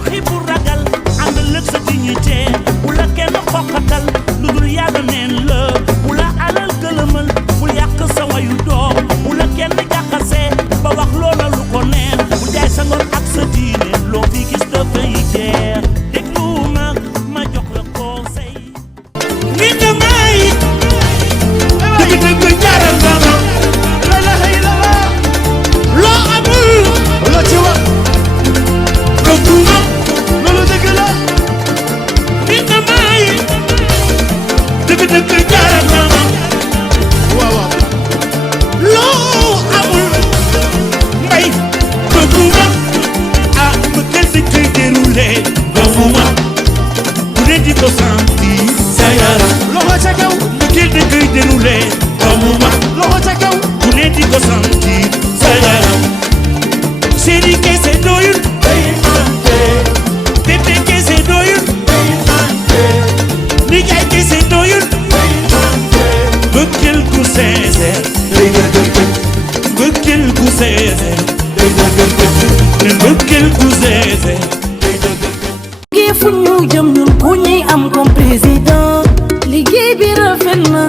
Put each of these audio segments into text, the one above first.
doxi bu ragal ànd lëg sa dignité bu la kenn xokkatal lu dul yàlla neen la bu la alal gëlëmal bul yàq sa wayu doom bu la kenn jaxase ba wax loola lu ko neex bu jaay sa ngor ak sa diine loo fi gis dafay jeex déglu ma jox la conseil ngi na may dëgg jaaral nga ma la ilaha loo amul loo ci wax dëgguma loolu dëgg la ngi na may dëgg jaaral nga ma waaw loo amul mbay dëgguma ah ma kenn di koy déroulé dëgguma bu dee di ko sentir sa yaram loxo ca kaw ma kenn di koy déroulé dëgguma loxo ca kaw bu dee di ko sentir sa yaram chéri kese doyul bébé kese doyul nijaay kese doyul bëggeel gu sincère bëggeel gu sincère bëggeel gu sincère liggéey fu ñu jëm ñun ku ñuy am comme président liggéey bi rafet na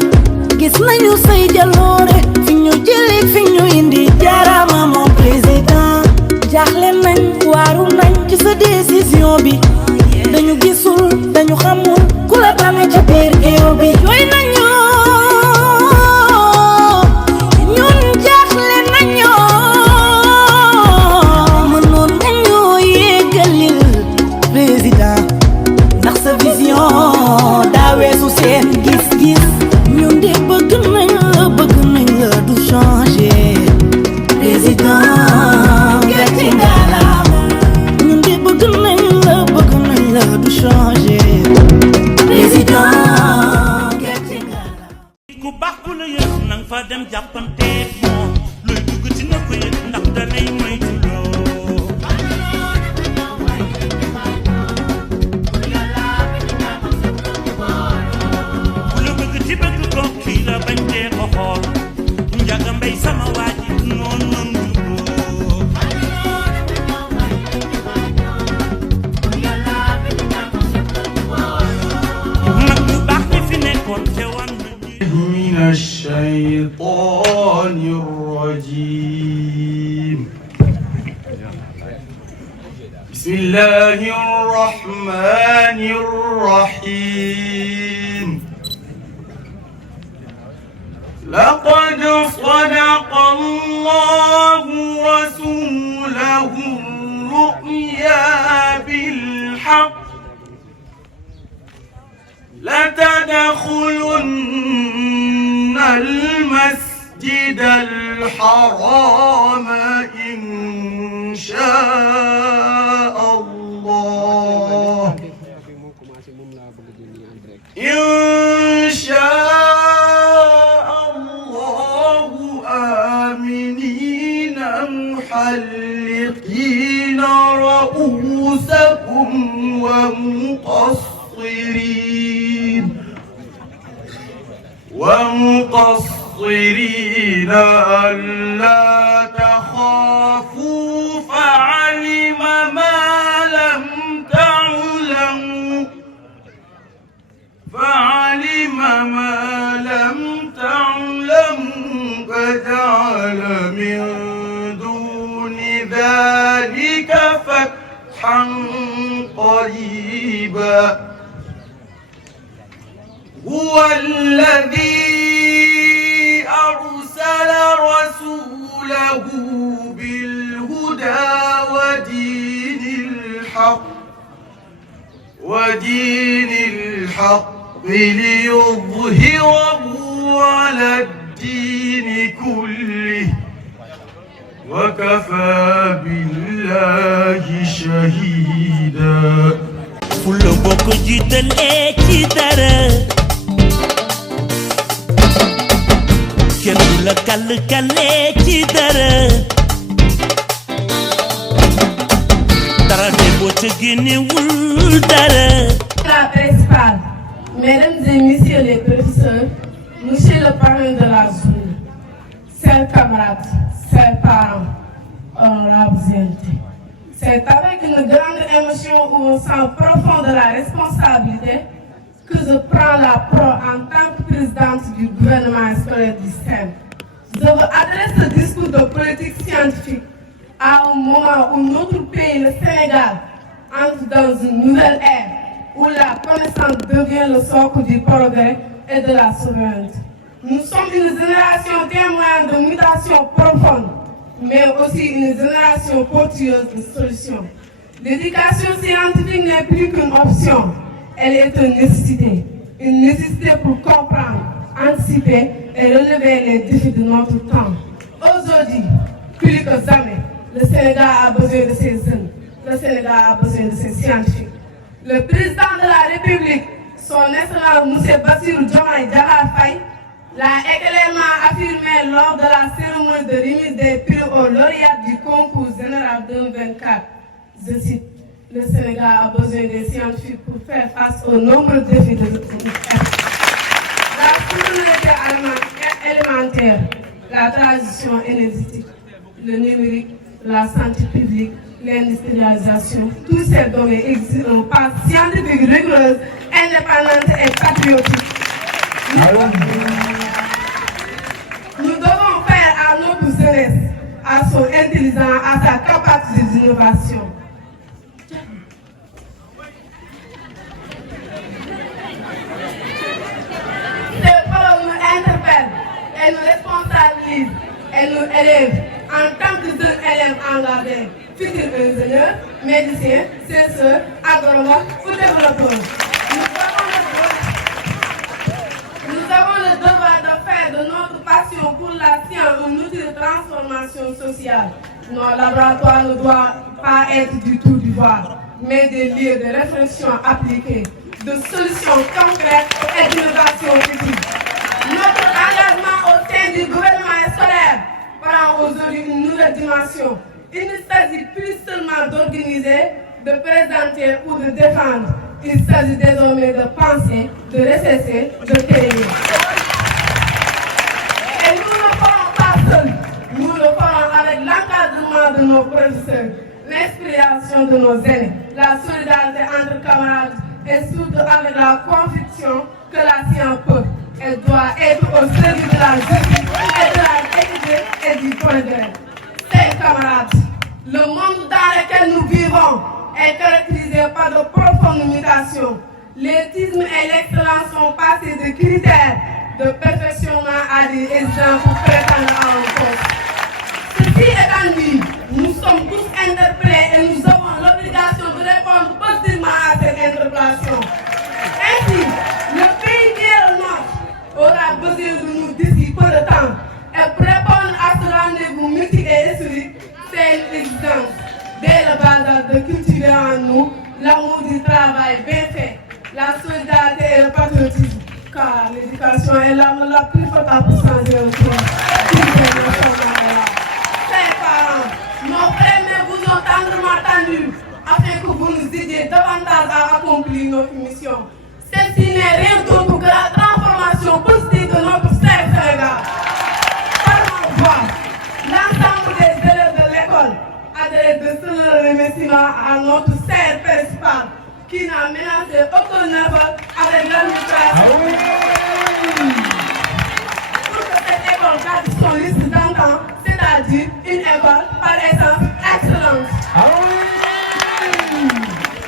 gis nañu say jaloore fi ñu jëlee fi ñu indi jaaraama moom président jaaxle nañ waaru nañ ci sa décision bi dañu gisul dañu xamul ku la tane ci biir géew bi jooy nañu ñun jaaxle nañu mënoon nañu yeggalil président ndax sa vision daa weesu seen gis-gis ñun de bëgg nañ la du changer président gàcce ngalaama ñun de bëgg nañ la du changer président gàcce ngalaama ku baax ku la yëg nang fa dem jàppanteeg moom luy dugg ci na ko yëg ndax da lay moytuloo ku la bëgg ci bëgg ko kii la bañ dee ko xool njaga mbay sama waa ji noonu noonu juboo mag ñu baax ñi fi nekkoon te wan من الشيطان الرجيم بسم الله الرحمن الرحيم لقد صدق الله رسوله الرؤيا بالحق لتدخلن المسجد الحرام إن شاء الله إن شاء الله آمنين محلقين رؤوسكم ومقصرين ألا تخافوا فعلم ما لم تعلموا فجعل من دون ذلك فتحا قريبا هو الذي أرسل رسوله بالهدى ودين الحق ليظهره على الدين كله وكفى بالله شهيدا fulla boo ko jiitalee ci dara kenn du la kàll-kàllee ci dara dara de boo ca génnewul dara. La principale, mesdames et messieurs les professeurs, monsieur le parrain de la journée, chers camarades, chers parents, honorables invités, C'est avec une grande émotion où on sent profond de la responsabilité que je prends la parole en tant que présidente du gouvernement scolaire du STEM. Je veux adresser ce discours de politique scientifique à un moment où notre pays, le Sénégal, entre dans une nouvelle ère où la connaissance devient le socle du progrès et de la souveraineté. Nous sommes une génération témoin de mutations profondes, mais aussi une génération porteuse de solutions. L'éducation scientifique n'est plus qu'une option, elle est une nécessité pour comprendre, anticiper et relever les défis de notre temps. Aujourd'hui, plus que jamais, le Sénégal a besoin de ses jeunes, le Sénégal a besoin de ses scientifiques. Le président de la République, son Excellence M. Bassirou Diomaye Diakhar Faye, l'a également affirmé lors de la cérémonie de remise des prix aux lauréats du concours général 2024. Je cite, le Sénégal a besoin des scientifiques pour faire face aux nombreux défis de notre époque. La souveraineté alimentaire, la transition énergétique, le numérique, la santé publique, l'industrialisation, tous ces domaines exigent un pas scientifique rigoureuse, indépendante et patriotique. Nous devons faire à notre jeunesse, à son intelligence, à sa capacité d'innovation. Ces paroles nous interpellent et nous responsabilisent et nous élèvent en tant que jeunes élèves engagés, futurs ingénieurs, médecins, chercheurs, agronomes ou développeurs. Nous avons le devoir de faire de notre passion pour la science un outil de transformation sociale. Nos laboratoires ne doivent pas être du tout du voir, mais des lieux de réflexion appliquée, de solutions concrètes et d'innovation utile. Notre engagement au sein du gouvernement scolaire prend aujourd'hui une nouvelle dimension. Il ne s'agit plus seulement d'organiser, de présenter ou de défendre. Il s'agit désormais de penser, de rechercher, de créer. Et nous ne le ferons pas seuls. Nous le ferons avec l'encadrement de nos professeurs, l'inspiration de nos aînés, la solidarité entre camarades et surtout avec la conviction que la science peut et doit être au service de la justice et de la équité et du progrès. Chers camarades, le monde dans lequel nous vivons est caractérisé par de profondes mutations. L'éthisme et l'excellence sont passés de critères de perfectionnement à des exigences pour prétendre à un poste. Ceci étant dit, nous sommes tous interpellés et nous avons l'obligation de répondre positivement à cette interpellation. Ainsi, le pays qui est le nôtre aura besoin de nous d'ici peu de temps. Et pour répondre à ce rendez-vous mythique et historique, c'est une exigence. Dès le bas âge de cultiver en nous l'amour du travail bien fait, la solidarité et le patriotisme, car l'éducation est l'arme la plus forte pour changer le monde. Chers parents, nos frères vous ont tendrement tendus afin que vous nous aidiez davantage à accomplir notre mission. Celle-ci n'est rien d'autre que la transformation positive de notre cher Sénégal. Par ma voix, l'ensemble des élèves de l'école adresse de ce remerciement à notre cher principal qui n'a menacé aucun effort avec l'administration. Pour que cette école garde son liste d'antan, c'est-à-dire une école par essence excellente.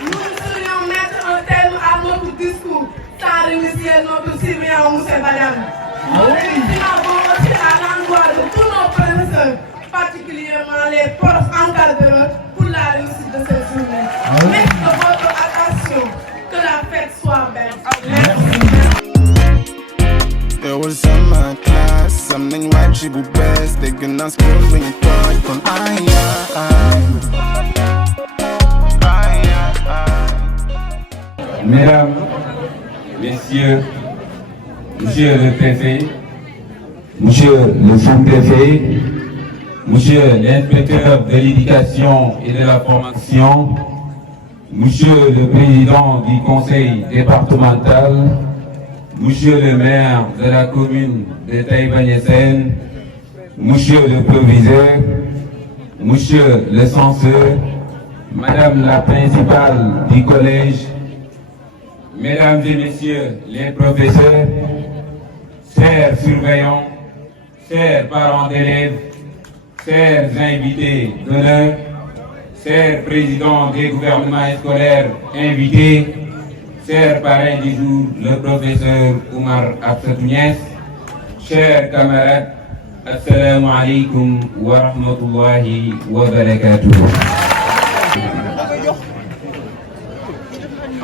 Nous souhaitions mettre un terme à notre discours sans remercier notre surveillant M. Badiane. Nous remercions aussi à l'endroit de tous nos professeurs, particulièrement les profs encadreurs, pour la réussite de cette journée. Merci de votre attention. Que la fête soit belle. Merci. There was some my class, something white she would best. They gonna school when you thought on Mesdames, Messieurs, Monsieur le Préfet, Monsieur le Sous-Préfet, Monsieur l'inspecteur de l'éducation et de la formation, Monsieur le Président du Conseil départemental, Monsieur le maire de la commune de Taïba-Niassène, Monsieur le proviseur, Monsieur le censeur, Madame la principale du collège, Mesdames et Messieurs les professeurs, chers surveillants, chers parents d'élèves, chers invités d'honneur, chers présidents des gouvernements scolaires invités, chers parrains du jour, le professeur Oumar Absatou Niasse, chers camarades, assalamu alaikum wa rahmatullahi wa barakatuh.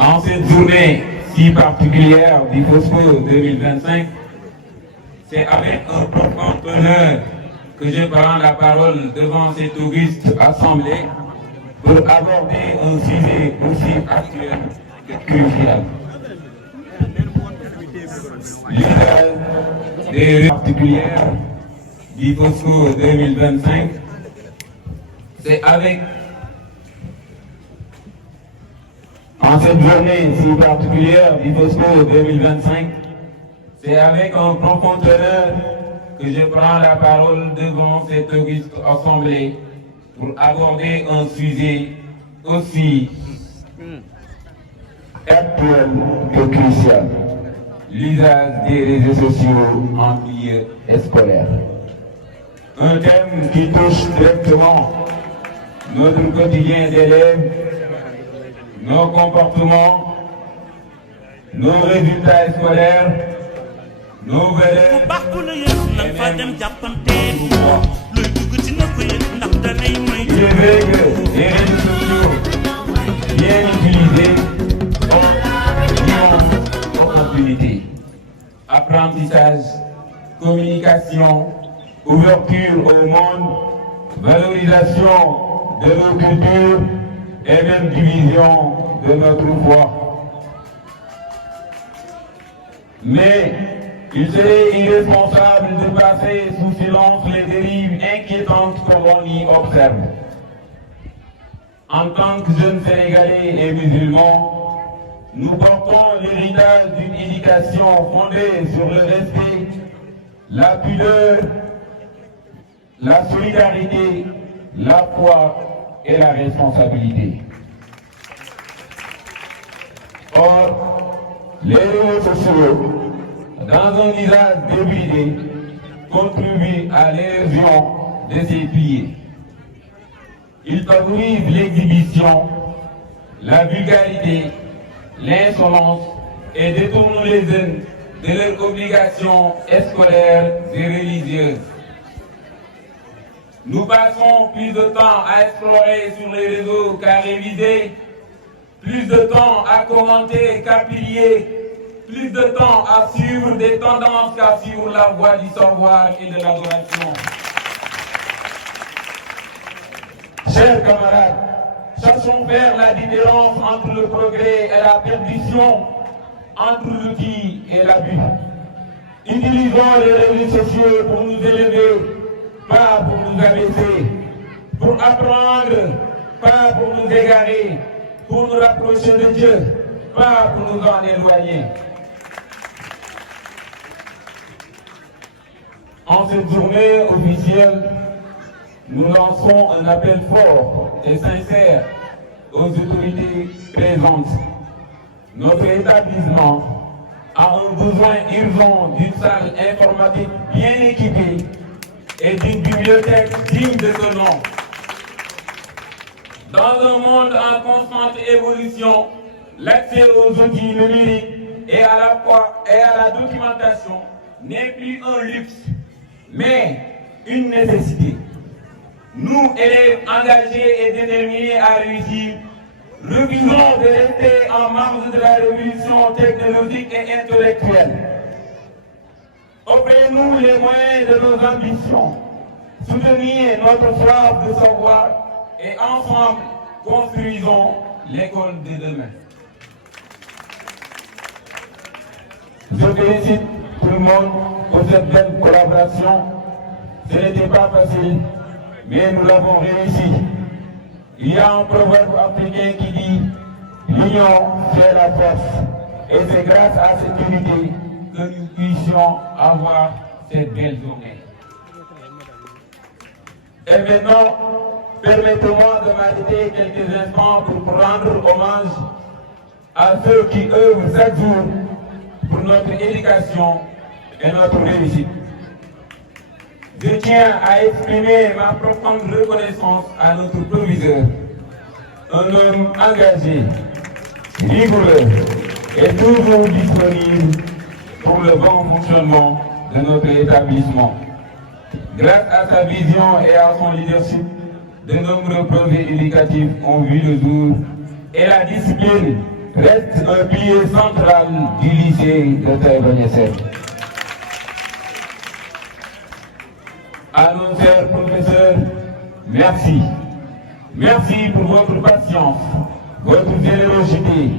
En cette journée si particulière du FOSCO 2025, c'est avec un profond honneur que je prends la parole devant cette auguste assemblée pour aborder un sujet aussi actuel que crucial. L'usage des rues particulières du FOSCO 2025, c'est avec en cette journée si particulière du FOSCO 2025, c'est avec un profond honneur que je prends la parole devant cette auguste assemblée pour aborder un sujet aussi actuel que crucial, l'usage des réseaux sociaux en milieu scolaire. Un thème qui touche directement notre quotidien d'élèves, nos comportements, nos résultats scolaires, nos valeurs et même nos droits. Il est vrai que les réseaux sociaux, bien utilisés, ont opportunité. Apprentissage, communication, ouverture au monde, valorisation de nos cultures et même division de notre foi. Mais il serait irresponsable de passer sous silence les dérives inquiétantes que l'on y observe. En tant que jeunes Sénégalais et musulmans, nous portons l'héritage d'une éducation fondée sur le respect, la pudeur, la solidarité, la foi et la responsabilité. Or, les réseaux sociaux, dans un usage débridé, contribuent à l'érosion de ces piliers. Ils favorisent l'exhibition, la vulgarité, l'insolence et détournent les jeunes de leurs obligations scolaires et religieuses. Nous passons plus de temps à explorer sur les réseaux qu'à réviser, plus de temps à commenter qu'à pilier, plus de temps à suivre des tendances qu'à suivre la voie du savoir et de l'adoration. Chers camarades, cherchons faire la différence entre le progrès et la perdition, entre l'outil et l'abus. Utilisons les réseaux sociaux pour nous élever, pas pour nous abaisser, pour apprendre, pas pour nous égarer, pour nous rapprocher de Dieu, pas pour nous en éloigner. En cette journée officielle, nous lançons un appel fort et sincère aux autorités présentes. Notre établissement a un besoin urgent d'une salle informatique bien équipée et d'une bibliothèque digne de ce nom. Dans un monde en constante évolution, l'accès aux outils numériques et à la documentation n'est plus un luxe, mais une nécessité. Nous, élèves engagés et déterminés à réussir, refusons de rester en marge de la révolution technologique et intellectuelle. Offrez-nous les moyens de nos ambitions, soutenez notre soif de savoir et ensemble construisons l'école de demain. Je félicite tout le monde pour cette belle collaboration. Ce n'était pas facile, mais nous l'avons réussi. Il y a un proverbe africain qui dit « L'union fait la force ». Et c'est grâce à cette unité que nous puissions avoir cette belle journée. Et maintenant, permettez-moi de m'arrêter quelques instants pour rendre hommage à ceux qui œuvrent chaque jour pour notre éducation et notre réussite. Je tiens à exprimer ma profonde reconnaissance à notre proviseur, un homme engagé, rigoureux et toujours disponible pour le bon fonctionnement de notre établissement. Grâce à sa vision et à son leadership, de nombreux projets éducatifs ont vu le jour et la discipline reste un pilier central du lycée de Taïba Niassène. À nos chers professeurs, merci. Merci pour votre patience, votre générosité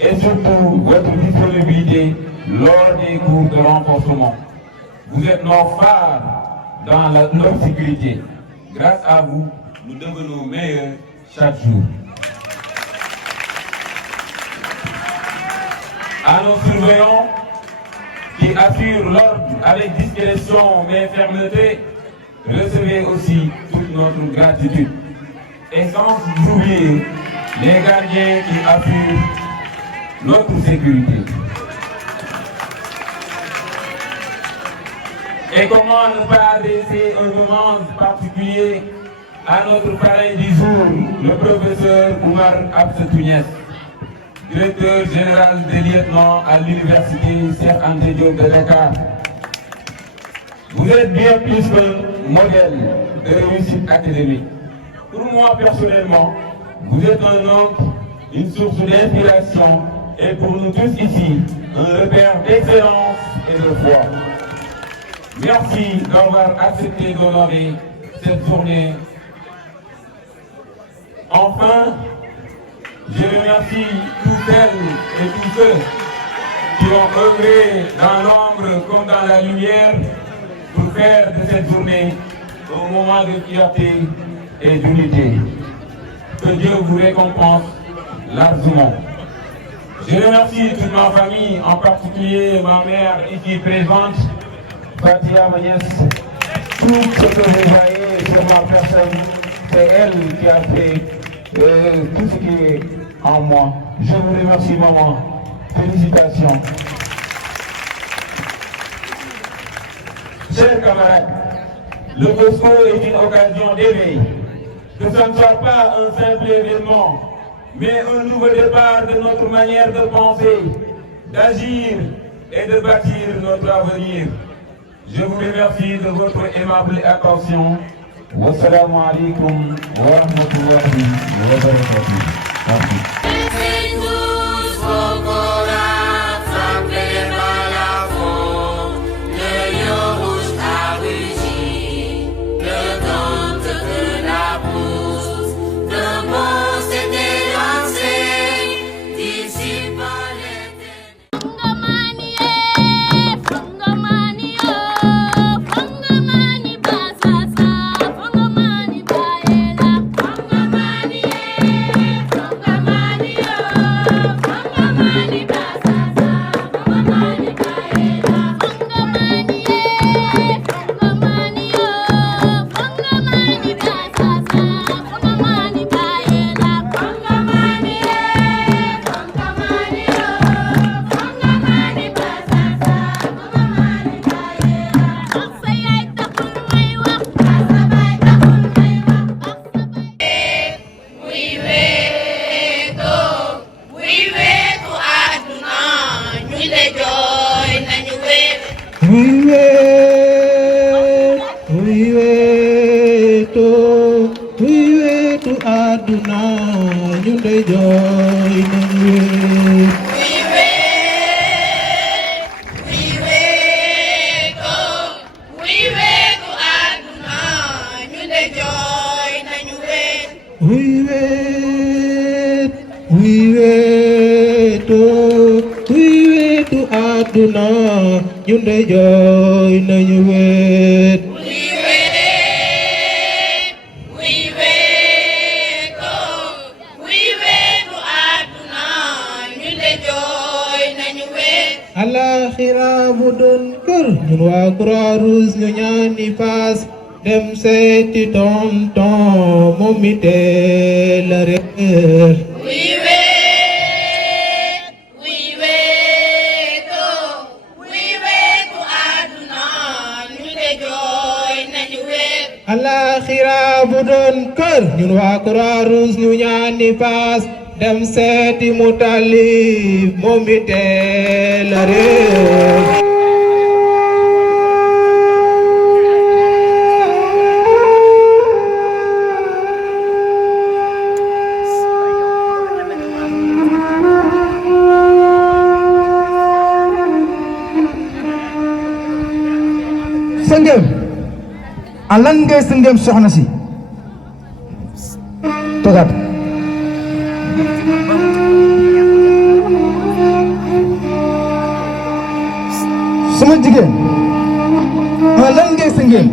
et surtout votre disponibilité lors des cours de renforcement. Vous êtes nos phares dans notre sécurité. Grâce à vous, nous devenons meilleurs chaque jour. À nos surveillants qui assurent l'ordre avec discrétion mais fermeté, recevez aussi toute notre gratitude. Et sans oublier les gardiens qui assurent notre sécurité. Et comment ne pas adresser un hommage particulier à notre parrain du jour, le professeur Oumar Absetougnès, directeur général des lieutenants à l'université Cheikh Anta Diop de Dakar. Vous êtes bien plus qu'un modèle de réussite académique. Pour moi personnellement, vous êtes un homme, une source d'inspiration et pour nous tous ici, un repère d'excellence et de foi. Merci d'avoir accepté d'honorer cette journée. Enfin, je remercie toutes celles et tous ceux qui ont œuvré dans l'ombre comme dans la lumière pour faire de cette journée un moment de fierté et d'unité. Que Dieu vous récompense largement. Je remercie toute ma famille, en particulier ma mère ici présente, Fatia Magnès. Tout ce que vous voyez sur ma personne, c'est elle qui a fait tout ce qui est en moi. Je vous remercie, maman. Félicitations. Chers camarades, le Bosco est une occasion d'éveil. Que ce ne soit pas un simple événement, mais un nouveau départ de notre manière de penser, d'agir et de bâtir notre avenir. Je vous remercie de votre aimable attention. Wassalamu alaikum wa rahmatullahi wa barakatuh. Merci. dem seeti tonton moom mi teel a réer. Alaxira bu doon kër ñun waa Croix-Rouge ñu ñaani paas dem seeti mu talib moom mi teel a réer. sëngéem a lan ngay sëngéem soxna si togaat sama jigéen a lan ngay sëngéem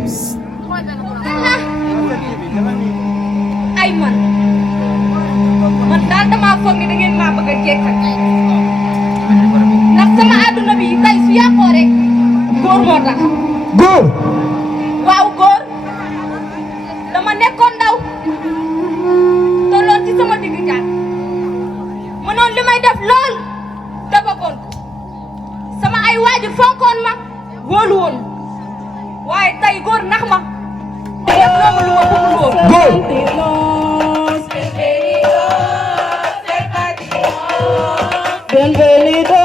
ay man daal dama foog ni da ngeen maa bëgg a jekkal ndax sama àdduna bi tey su yàqoo rek góor moo tax góor waaw góor dama nekkoon ndaw tolloon ci sama digg kat mënoon li may def lool te bëggoon ko sama ay waajur fonkoon ma wóolu woon waaye tey góor nax ma def loolu lu ma bëggul woon góor Bienvenido